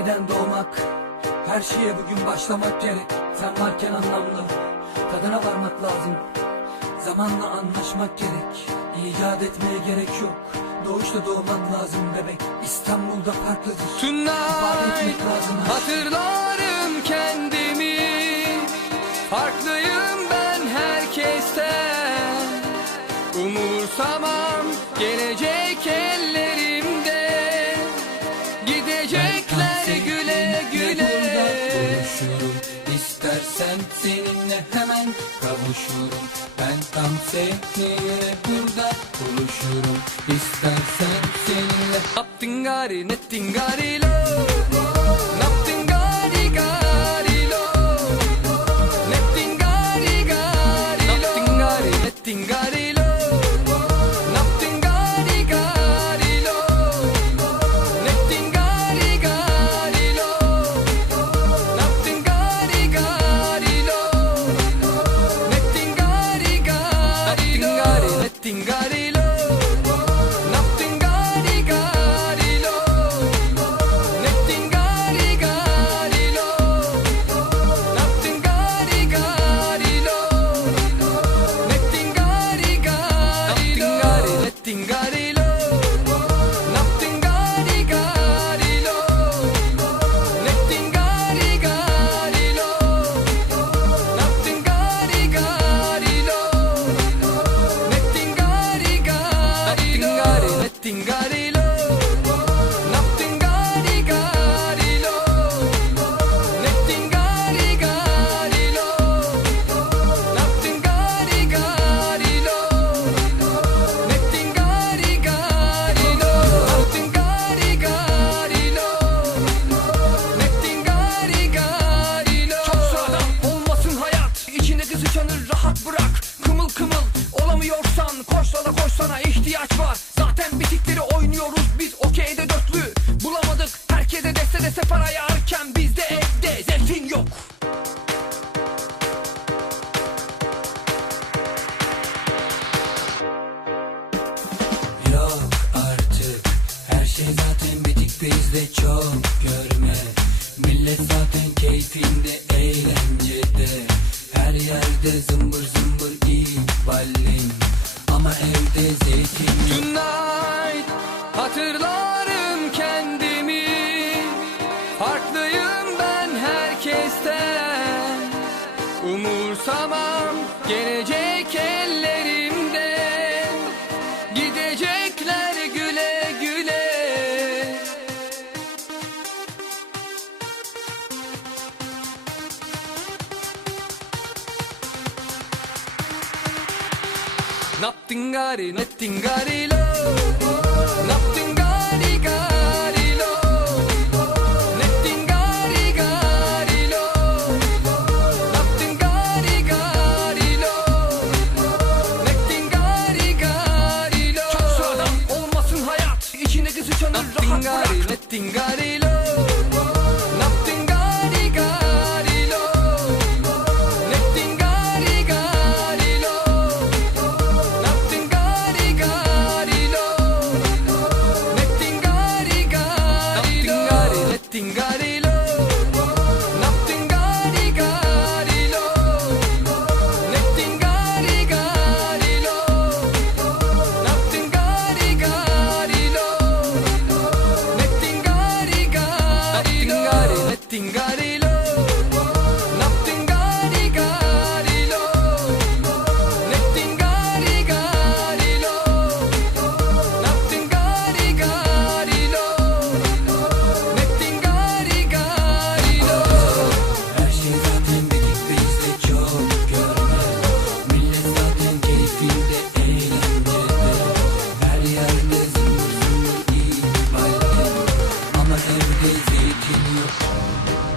yeniden doğmak Her şeye bugün başlamak gerek. Sen varken anlamlı Tadına varmak lazım. Zamanla anlaşmak gerek İcat etmeye gerek yok. Doğuşta doğman lazım bebek İstanbul'da farklıdır. Tonight lazım Hatırlarım kendimi. Farklıyım seninle hemen kavuşurum. Ben tam seninle burada buluşurum. İstersen seninle. Nothing got it, bizde çok görme. Millet zaten keyfinde eğlencede. Her yerde zımbır zımbır ikbalin Ama evde zeytin Tonight hatırlarım kendimi. Farklıyım ben herkesten. Umursamam Nothing got it, nothing got it, Nothing got it, got it, Nothing got it, got it, Nothing got it, got it, Nothing got it, got it, Çok sıradan olmasın hayat. İçindeki sıçanır rahat bırak Nothing got it, nothing got Hey, taking your home.